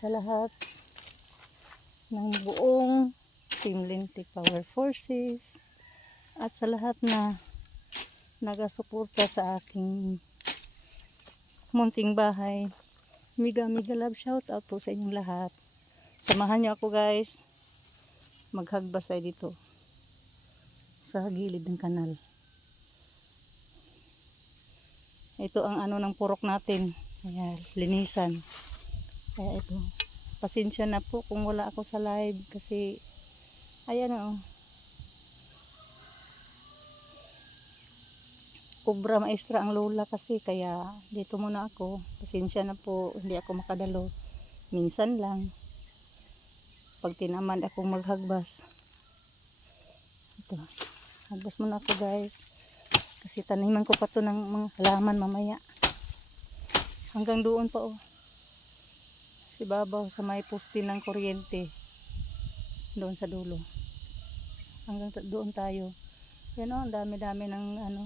sa lahat ng buong Team Lintik Power Forces at sa lahat na nagasuporta sa aking munting bahay. Mega love shout out po sa inyong lahat. Samahan niyo ako guys, maghagbas tayo dito sa gilid ng kanal. Ito ang ano ng purok natin. Ayan, linisan. Kaya ito, pasensya na po kung wala ako sa live kasi ayan o. Obra maestra ang lola kasi kaya dito muna ako. Pasensya na po, hindi ako makadalo. Minsan lang. Pag tinamad akong maghagbas. Ito, hagbas muna ako guys. Kasi taniman ko pa to ng mga halaman mamaya. Hanggang doon pa oh. Si babaw sa may poste ng kuryente. Doon sa dulo. Hanggang doon tayo. Yan oh, ang dami-dami ng ano.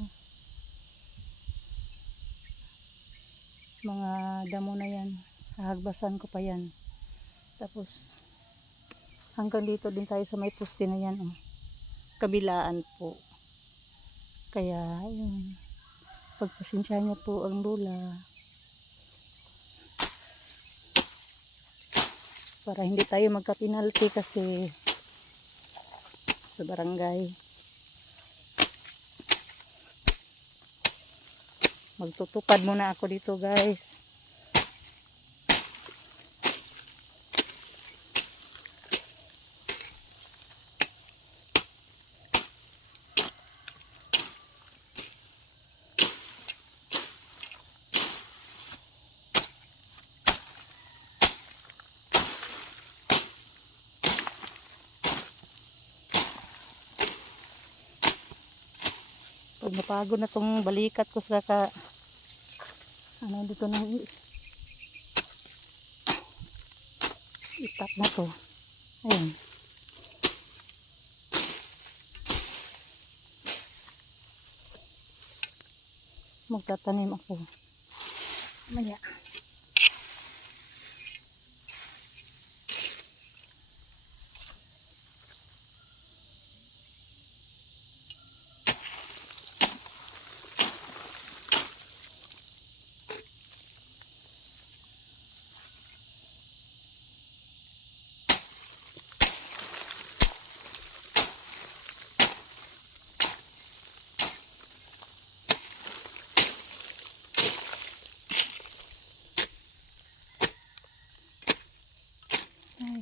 Mga damo na yan. Hahagbasan ko pa yan. Tapos hanggang dito din tayo sa may poste na yan oh. Kabilaan po. Kaya yun. Pagpasensya niya po ang lola. Para hindi tayo magka-penalty kasi sa barangay. Magtutupad muna ako dito guys. Pag napagod na tong balikat ko sa ano dito nang itak na to. Ayan. Magtatanim ako. Maya. Ay.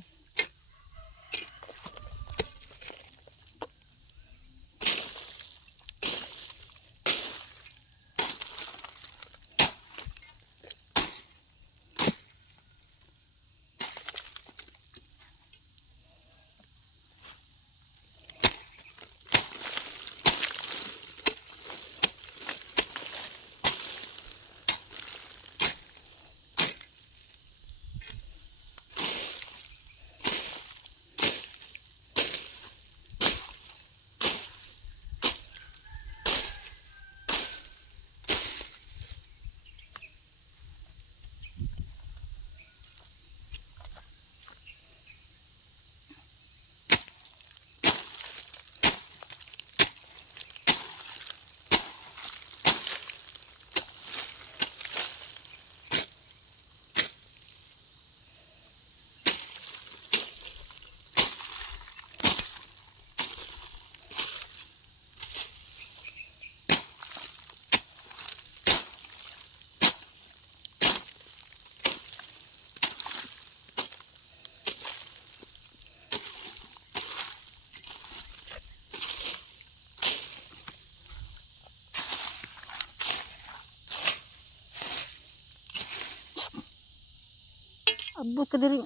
Abot ka diri.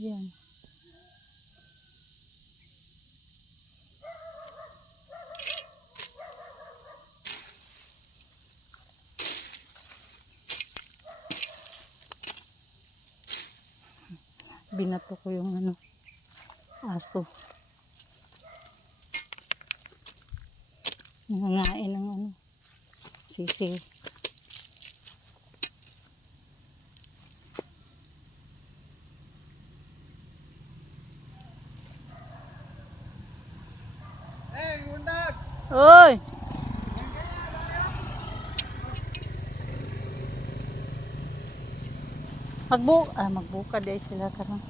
Yan. Binato ko yung ano, aso. Nangangain ng ano, sisiw. Hey, undag! Oy! Magbuka day sila karon.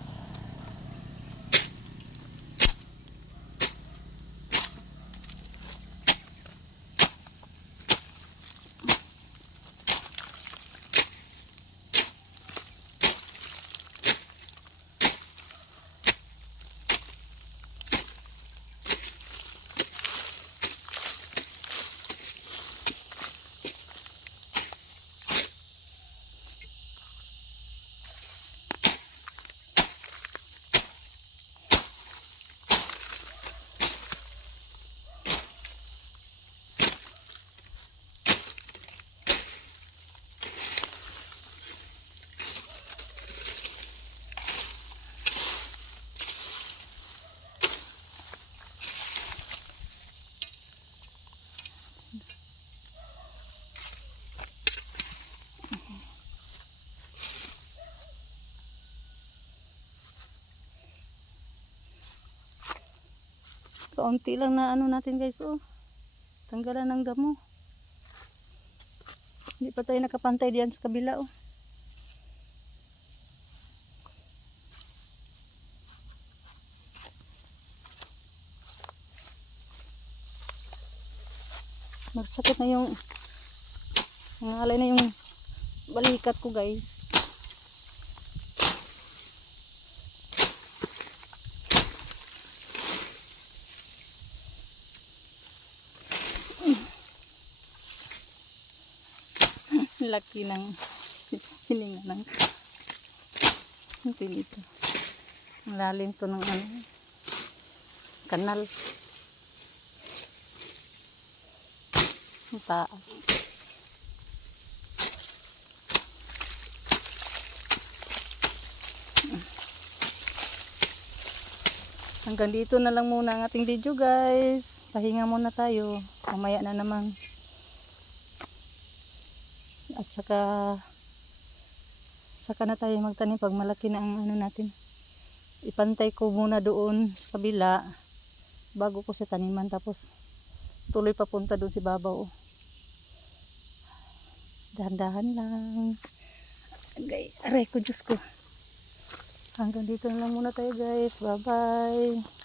Kaunti lang na ano natin guys, oh. Tanggalan ng damo. Hindi pa tayo nakapantay diyan sa kabila, oh. Magsakit na yung nangalay na yung balikat ko guys. Laki ng hininga ng dito. Ang lalim to ng ano, kanal. Ang taas. Hanggang dito na lang muna ang ating video guys. Pahinga muna tayo. Mamaya na naman. At saka na tayo magtanim pag malaki na ang ano natin. Ipantay ko muna doon sa kabila bago ko sa taniman, tapos tuloy papunta doon si babaw. Dahan-dahan lang. Aray ko, Diyos ko. Hanggang dito na lang muna tayo guys. Bye bye.